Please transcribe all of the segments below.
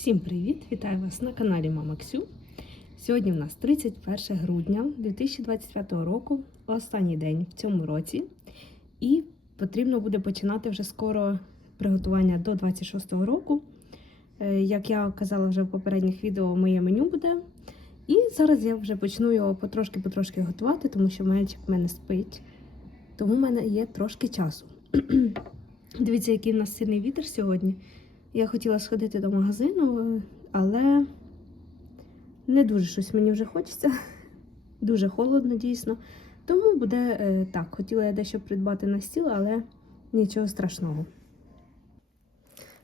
Всім привіт! Вітаю вас на каналі Мама Ксю. Сьогодні в нас 31 грудня 2025 року, останній день в цьому році. І потрібно буде починати вже скоро приготування до 26-го року. Е, Як я казала вже в попередніх відео, моє меню буде. І зараз я вже почну його потрошки-потрошки готувати, тому що мальчик в мене спить. Тому в мене є трошки часу. Дивіться, який в нас сильний вітер сьогодні. Я хотіла сходити до магазину, але не дуже щось мені вже хочеться. Дуже холодно, дійсно. Тому буде е, так. Хотіла я дещо придбати на стіл, але нічого страшного.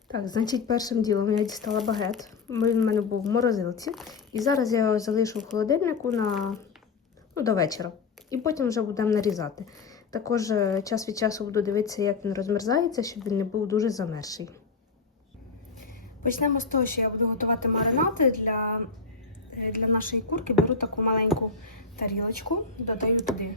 Так, значить, першим ділом я дістала багет. Він в мене був в морозилці. І зараз я його залишу в холодильнику на, ну, до вечора. І потім вже будемо нарізати. Також е, час від часу буду дивитися, як він розмерзається, щоб він не був дуже замерший. Почнемо з того, що я буду готувати маринати для, е, для нашої курки. Беру таку маленьку тарілочку, додаю туди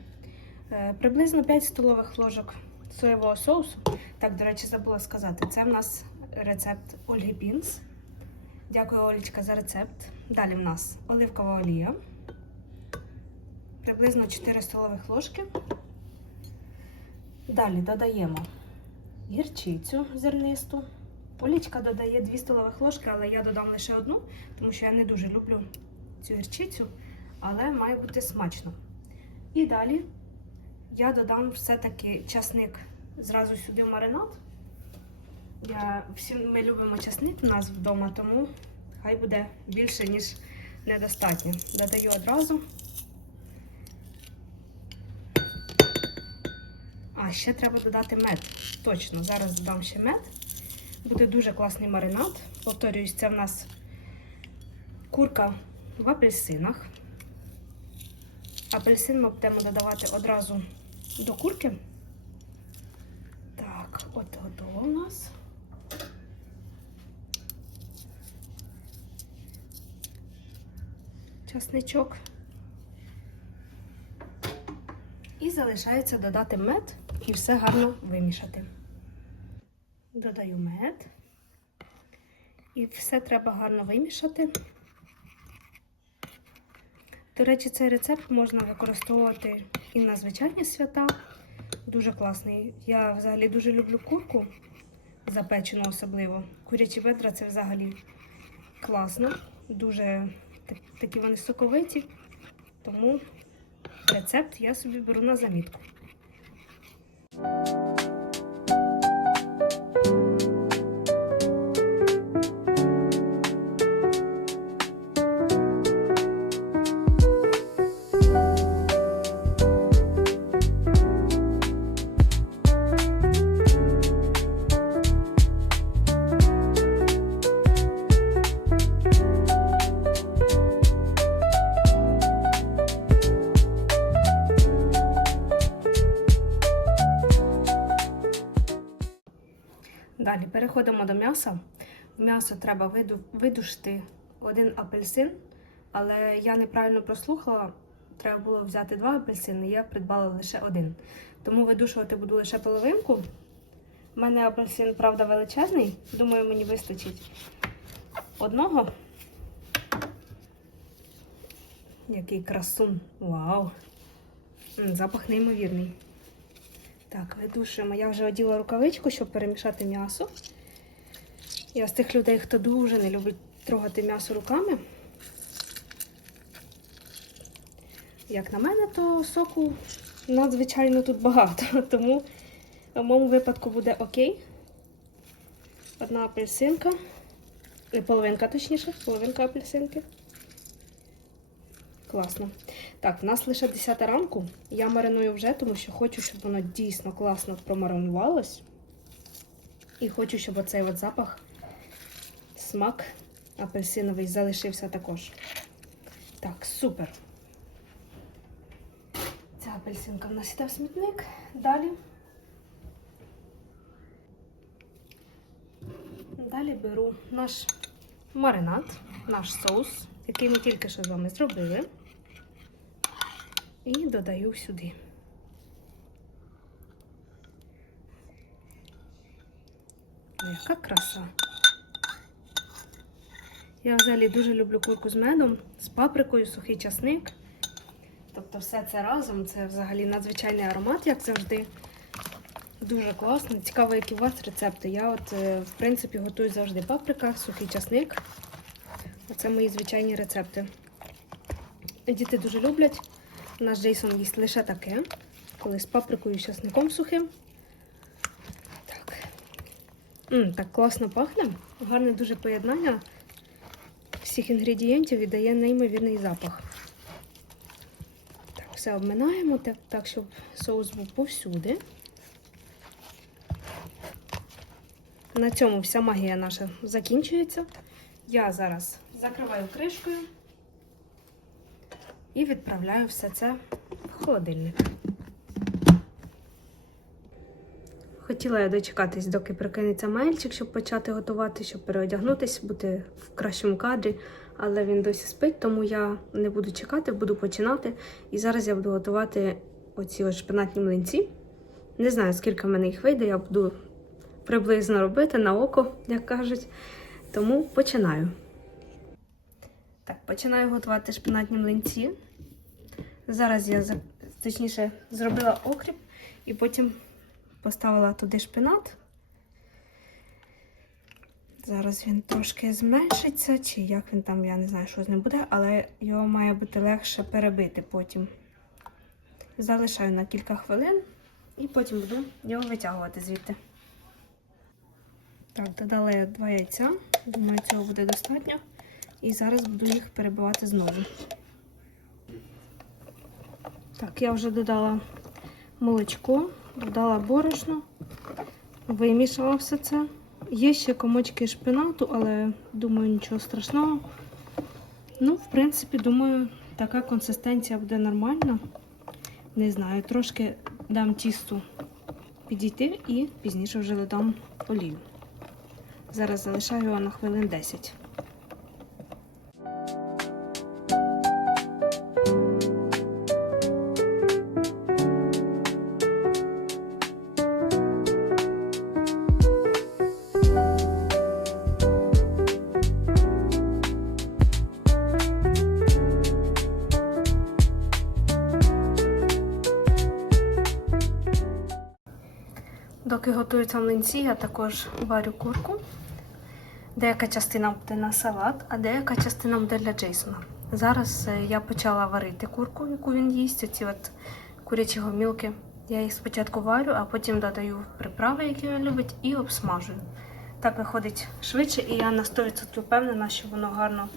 е, приблизно 5 столових ложок соєвого соусу. Так, до речі, забула сказати, це в нас рецепт Ольги Пінс. Дякую, Олічка, за рецепт. Далі в нас оливкова олія, приблизно 4 столових ложки. Далі додаємо гірчицю зернисту. Олічка додає 2 столових ложки, але я додам лише одну, тому що я не дуже люблю цю гірчицю, але має бути смачно. І далі я додам все-таки часник зразу сюди в маринад. Я, всі ми любимо часник у нас вдома, тому хай буде більше, ніж недостатньо. Додаю одразу. А, ще треба додати мед. Точно, зараз додам ще мед. Буде дуже класний маринад. Повторююсь, це в нас курка в апельсинах. Апельсин ми будемо додавати одразу до курки. Так, от готово у нас. Часничок. І залишається додати мед і все гарно вимішати. Додаю мед. І все треба гарно вимішати. До речі, цей рецепт можна використовувати і на звичайні свята. Дуже класний. Я взагалі дуже люблю курку, запечену особливо. Курячі бедра це взагалі класно. Дуже такі вони соковиті. Тому рецепт я собі беру на замітку. Далі переходимо до м'яса. В м'ясо треба видушити один апельсин, але я неправильно прослухала. Треба було взяти два апельсини, я придбала лише один. Тому видушувати буду лише половинку. У мене апельсин, правда, величезний. Думаю, мені вистачить одного. Який красун. Вау! Запах неймовірний. Так, видушуємо. Я вже оділа рукавичку, щоб перемішати м'ясо. Я з тих людей, хто дуже не любить трогати м'ясо руками. Як на мене, то соку надзвичайно тут багато, тому в моєму випадку буде окей. Одна апельсинка, не половинка, точніше, половинка апельсинки. Класно. Так, в нас лише 10 ранку. Я мариную вже, тому що хочу, щоб воно дійсно класно промаринувалось. І хочу, щоб оцей от запах, смак апельсиновий залишився також. Так, супер. Ця апельсинка в нас іде в смітник. Далі. Далі беру наш маринад, наш соус, який ми тільки що з вами зробили. І додаю сюди. Яка краса. Я взагалі дуже люблю курку з медом, з паприкою, сухий часник. Тобто все це разом, це взагалі надзвичайний аромат, як завжди. Дуже класно. Цікаво, які у вас рецепти. Я от, е, в принципі, готую завжди паприка, сухий часник. Оце мої звичайні рецепти. Діти дуже люблять. Наш Джейсон їсть лише таке, коли з паприкою і часником сухим. Так. М, так класно пахне. Гарне дуже поєднання всіх інгредієнтів і дає неймовірний запах. Так, все обминаємо так, так, щоб соус був повсюди. На цьому вся магія наша закінчується. Я зараз закриваю кришкою і відправляю все це в холодильник. Хотіла я дочекатись, доки прикинеться мельчик, щоб почати готувати, щоб переодягнутися, бути в кращому кадрі, але він досі спить, тому я не буду чекати, буду починати. І зараз я буду готувати оці ось шпинатні млинці. Не знаю, скільки в мене їх вийде, я буду приблизно робити на око, як кажуть. Тому починаю. Так, починаю готувати шпинатні млинці. Зараз я точніше зробила окріп і потім поставила туди шпинат. Зараз він трошки зменшиться, чи як він там, я не знаю, що з ним буде, але його має бути легше перебити потім. Залишаю на кілька хвилин і потім буду його витягувати звідти. Так, додала я два яйця. Думаю, цього буде достатньо. І зараз буду їх перебивати знову. Так, я вже додала молочко, додала борошно, вимішала все це. Є ще комочки шпинату, але думаю, нічого страшного. Ну, в принципі, думаю, така консистенція буде нормальна. Не знаю, трошки дам тісту підійти і пізніше вже додам олію. Зараз залишаю його на хвилин 10. Доки готуються млинці, я також варю курку. Деяка частина буде на салат, а деяка частина буде для Джейсона. Зараз е, я почала варити курку, яку він їсть. Оці от курячі гомілки. Я їх спочатку варю, а потім додаю приправи, які він любить, і обсмажую. Так виходить швидше, і я на 100% впевнена, що воно гарно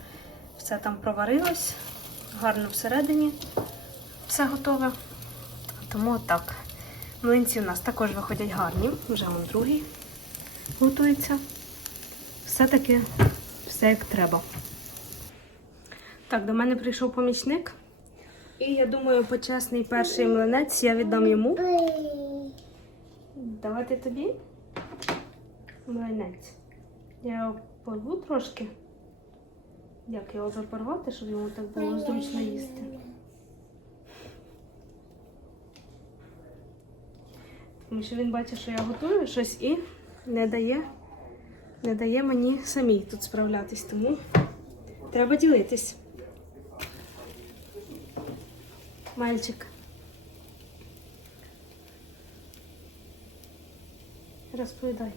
все там проварилось, гарно всередині все готове. Тому так. Млинці у нас також виходять гарні, вже он другий готується. Все-таки все як треба. Так, до мене прийшов помічник. І я думаю, почесний перший млинець я віддам йому. Давати тобі млинець. Я його порву трошки. Як його запорвати, щоб йому так було зручно їсти. Тому що він бачить, що я готую щось і не дає, не дає мені самій тут справлятись. Тому треба ділитись. Мальчик. Розповідай.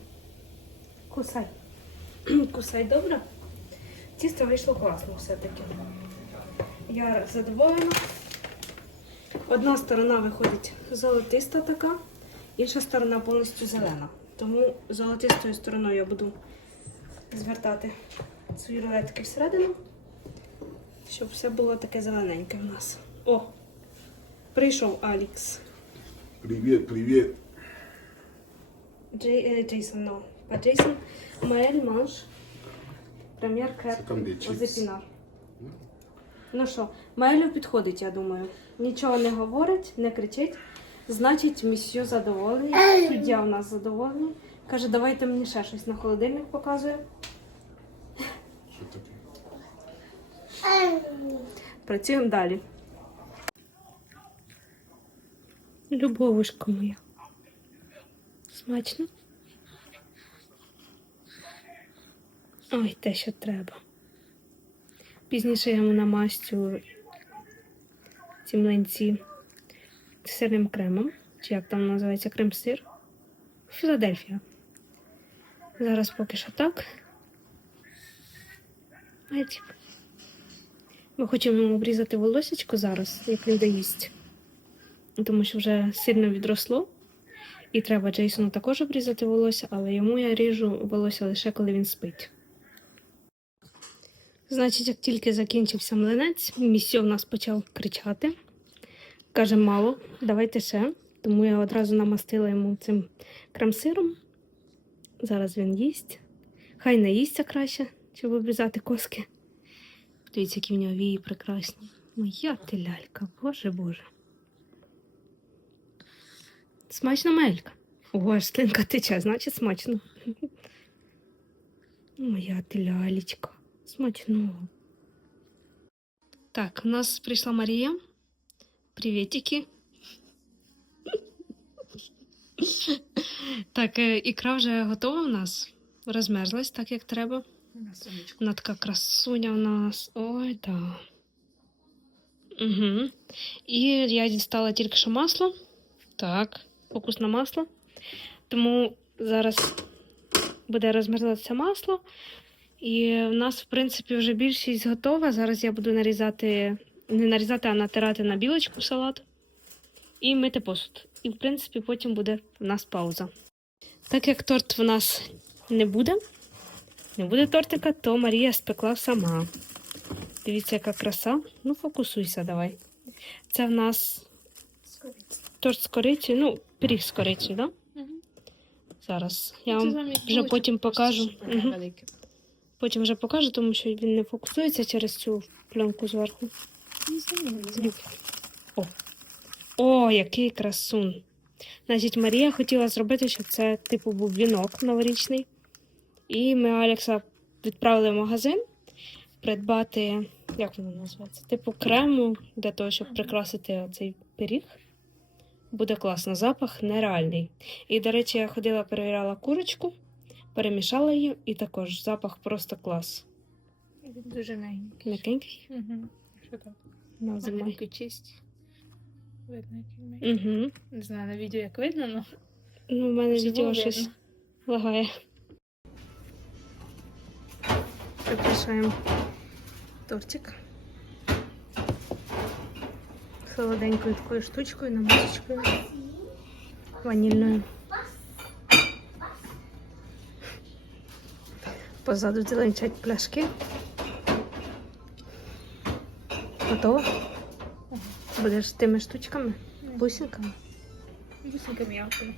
Кусай. Кусай добре? Тісто вийшло класно все-таки. Я задоволена. Одна сторона виходить золотиста така, інша сторона повністю зелена. Тому золотистою стороною я буду звертати свої рулетки всередину, щоб все було таке зелененьке в нас. О! Прийшов Алікс. Привет, привет. Джей, е, Джейсон, no. Pas Джейсон. Маель Манш. Прем'єр креп. Чіпс. Озепінар. Ну що, Маелю підходить, я думаю. Нічого не говорить, не кричить. Значить, місьо задоволений. Суддя у нас задоволений. Каже, давайте мені ще щось на холодильник показує. Що таке? Працюємо далі. Любовушка моя. Смачно? Ой, те, що треба. Пізніше я йому намастю ці млинці сирним кремом, чи як там називається крем-сир. Філадельфія. Зараз поки що так. Ми хочемо обрізати волосечко зараз, як він доїсть. Тому що вже сильно відросло. І треба Джейсону також обрізати волосся, але йому я ріжу волосся лише коли він спить. Значить, як тільки закінчився млинець, місьо в нас почав кричати. Каже, мало, давайте ще. Тому я одразу намастила йому цим крем-сиром. Зараз він їсть. Хай не їсться краще, щоб обрізати коски. Дивіться, які в нього вії прекрасні. Моя ти лялька, боже боже. Смачно мелька. Ого, аж слинка тече, значить смачно. Моя ти лялечка. Смачного. Так, у нас прийшла Марія. Привітики. Так, е, ікра вже готова у нас. Розмерзлась так, як треба. Вона така красуня у нас. Ой, да. Угу. І я дістала тільки що масло. Так, фокус на масло. Тому зараз буде розмерзатися масло. І в нас, в принципі, вже більшість готова. Зараз я буду нарізати, не нарізати, а натирати на білочку салат і мити посуд. І, в принципі, потім буде в нас пауза. Так як торт в нас не буде, не буде тортика, то Марія спекла сама. Дивіться, яка краса. Ну, фокусуйся, давай. Це в нас торт з корицею, ну, пиріг з корицею, так? Да? Зараз. Я вам вже потім покажу. Мгм. Потім вже покажу, тому що він не фокусується через цю пленку зверху. О, О який красун. Значить, Марія хотіла зробити, щоб це типу був вінок новорічний. І ми Алекса відправили в магазин придбати, як воно називається? Типу крему для того, щоб прикрасити цей пиріг. Буде класно, запах нереальний. І, до речі, я ходила, перевіряла курочку, перемішала її, і також запах просто клас. Він дуже мягенький. М'якенький. Угу. Що так? На зимой. Маленький чисть. Видно. Угу. Не знаю, на відео як видно, але Ну, в мене відео щось лагає. Прикрашаємо тортик. Холоденькою такою штучкою, намазочкою. Ванільною. Позаду зеленчать пляшки. Готово? Будеш тими штучками, бусинками. бусинка м'явкою.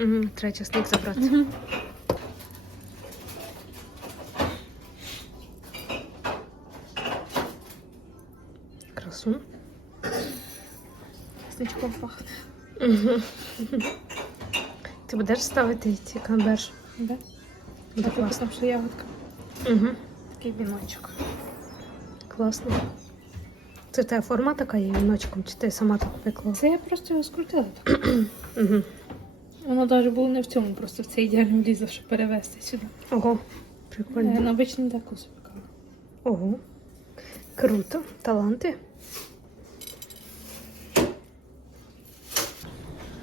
Угу, треба часник забрати. Красун. Сничком пахне. Угу. Ти будеш ставити ці камберж? Да? Буде класно. там що ягодка. Угу. Такий віночок. Класно. Це тебе форма така є віночком, чи ти сама так пекла? Це я просто його скрутила так. Угу. Воно навіть було не в цьому, просто в це ідеально влізло, щоб перевезти сюди. Ого, Я прикольно. на обичній таку запекала. Ого. Круто. Таланти.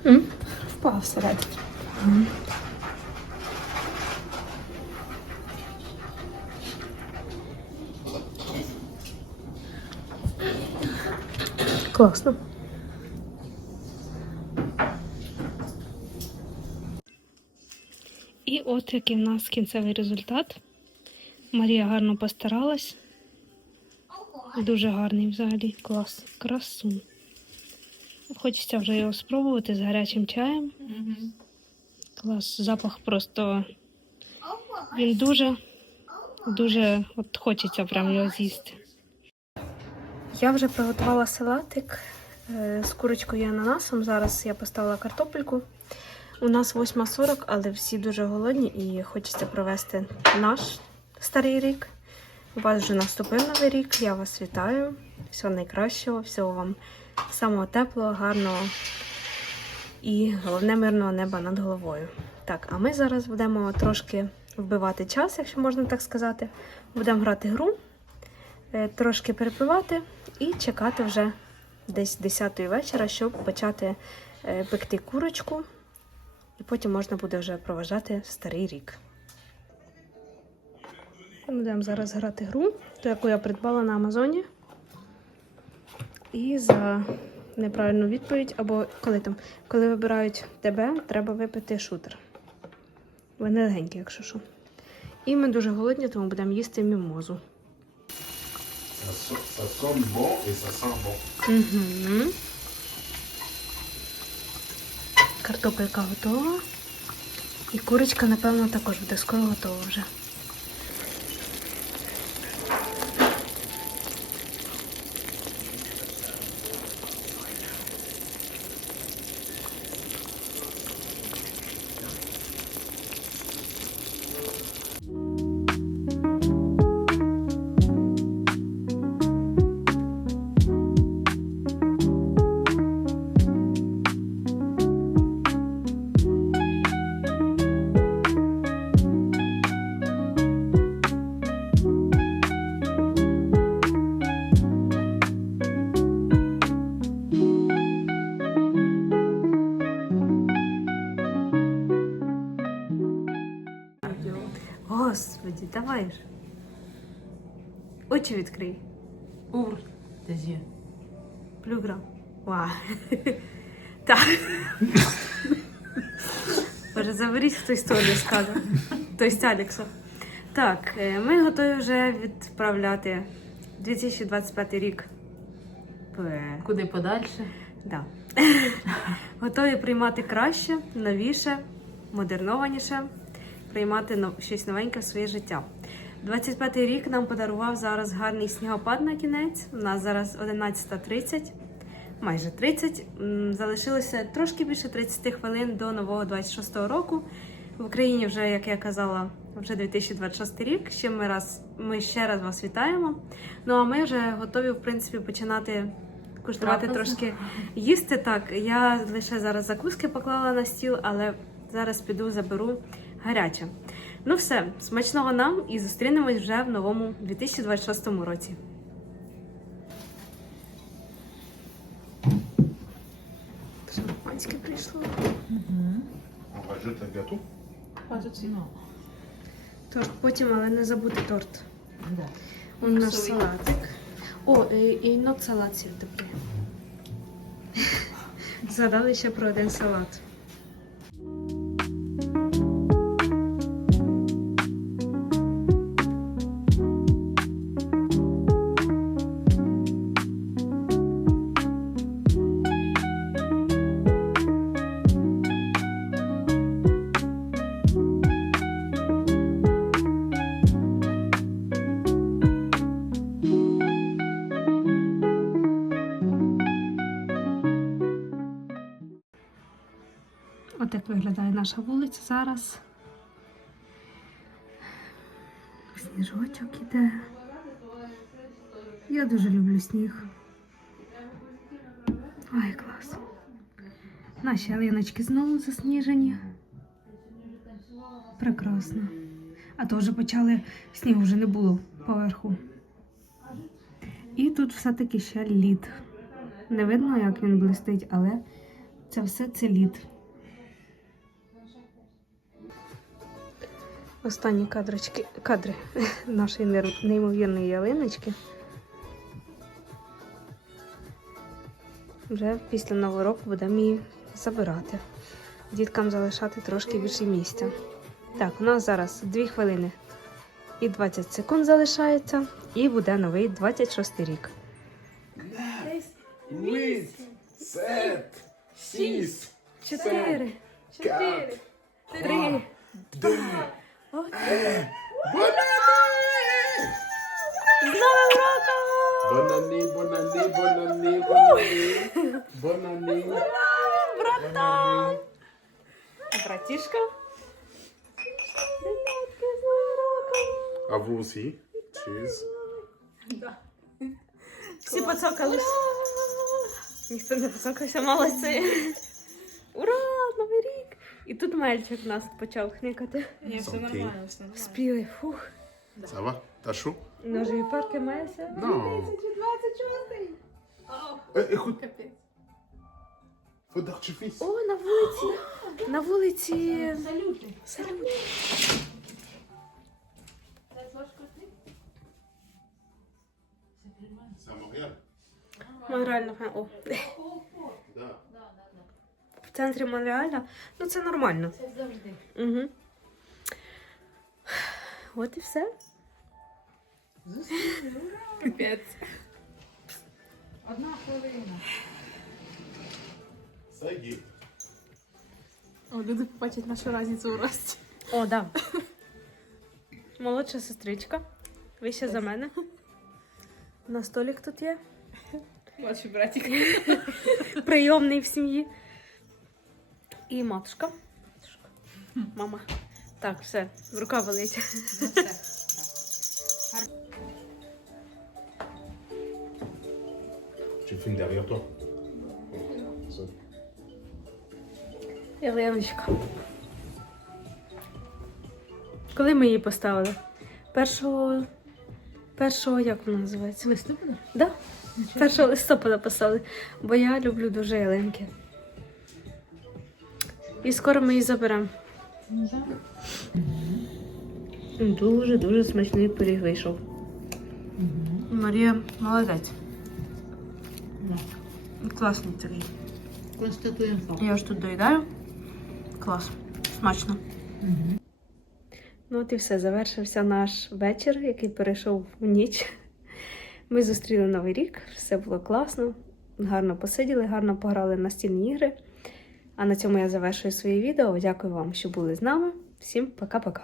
М? Впав всередині. Класно. І от який в нас кінцевий результат. Марія гарно постаралась. Дуже гарний взагалі. Клас. Красун. Хочеться вже його спробувати з гарячим чаєм. Клас. Запах просто. Він дуже, дуже от хочеться прям його з'їсти. Я вже приготувала салатик е, з курочкою і ананасом. Зараз я поставила картопельку. У нас 8.40, але всі дуже голодні і хочеться провести наш старий рік. У вас вже наступив новий рік. Я вас вітаю. Всього найкращого, всього вам самого теплого, гарного і головне мирного неба над головою. Так, а ми зараз будемо трошки вбивати час, якщо можна так сказати. Будемо грати гру. е, трошки перепивати і чекати вже десь 10 вечора, щоб почати е, пекти курочку. І потім можна буде вже проважати старий рік. Будемо зараз грати гру, ту, яку я придбала на Амазоні. І за неправильну відповідь, або коли там, коли вибирають тебе, треба випити шутер. Вони легенькі, якщо що. І ми дуже голодні, тому будемо їсти мімозу. Ça, ça sonne bon et ça sent bon. Угу. Картопелька готова. І курочка, напевно, також буде скоро готова вже. Очі відкрий. Tes yeux. Плюгра. Ва. Так. Боже, заберіть хтось того не скаже. Тобто Алікса. Так, е, ми готові вже відправляти 2025 рік. Куди подальше? Да. Готові приймати краще, новіше, модернованіше, приймати щось новеньке в своє життя. 25-й рік нам подарував зараз гарний снігопад на кінець. У нас зараз 11.30, майже 30. Залишилося трошки більше 30 хвилин до нового 26-го року. В Україні вже, як я казала, вже 2026 рік. Ще ми раз ми ще раз вас вітаємо. Ну а ми вже готові, в принципі, починати куштувати Трапезу. трошки їсти. Так, я лише зараз закуски поклала на стіл, але зараз піду заберу гаряче. Ну все, смачного нам і зустрінемось вже в новому 2026 році. Шампанське прийшло. Non. Торт потім, але не забути торт. Да. У нас салатик. О, і, і нот салат сюртуки. Згадали ще про один салат. Наша вулиця зараз. Сніжочок іде. Я дуже люблю сніг. Ой, клас. Наші ялиночки знову засніжені. Прекрасно. А то вже почали, снігу вже не було поверху. І тут все-таки ще лід. Не видно, як він блистить, але це все це лід. Останні кадрочки, кадри нашої неймовірної ялиночки. Вже після нового року будемо її забирати. Діткам залишати трошки більше місця. Так, у нас зараз 2 хвилини і 20 секунд залишається, і буде новий 26 рік. 8, 7, 6, 4, 4, À. Cheers. Всі поцокались. Ніхто не поцокався, молодці. Ура! Новий рік! І тут мальчик нас почав хникати. Ні, все нормально, все нормально. Спіли, фух. Ça va? Та що? Ножові парки мається. Ну. 2026. Е, Écoute, feu d'artifice. О, на вулиці. На вулиці. Салюти. Салют. Монреально. О. В центрі Монреаля. Ну це нормально. Це завжди. Угу. От і все. Капець. Одна хвилина. Ça. О, люди побачать нашу різницю у рості. О, да. Молодша сестричка. Вище за мене. На столик тут є. Младший братик. Прийомний в сім'ї. І матушка. Мама. Так, все, рука болить. Tu filmes derrière toi. Ялиночка. Коли ми її поставили? Першого. Першого, як вона називається? Листопада? Да? 1 листопада писали, бо я люблю дуже ялинки. І скоро ми її заберемо. Дуже-дуже смачний пиріг вийшов. Марія молодець. Класний такий. Констатуємо факт. Я ж тут доїдаю. Клас. Смачно. Ну от і все, завершився наш вечір, який перейшов в ніч. Ми зустріли Новий рік, все було класно, гарно посиділи, гарно пограли на стільні ігри. А на цьому я завершую своє відео. Дякую вам, що були з нами. Всім пока-пока.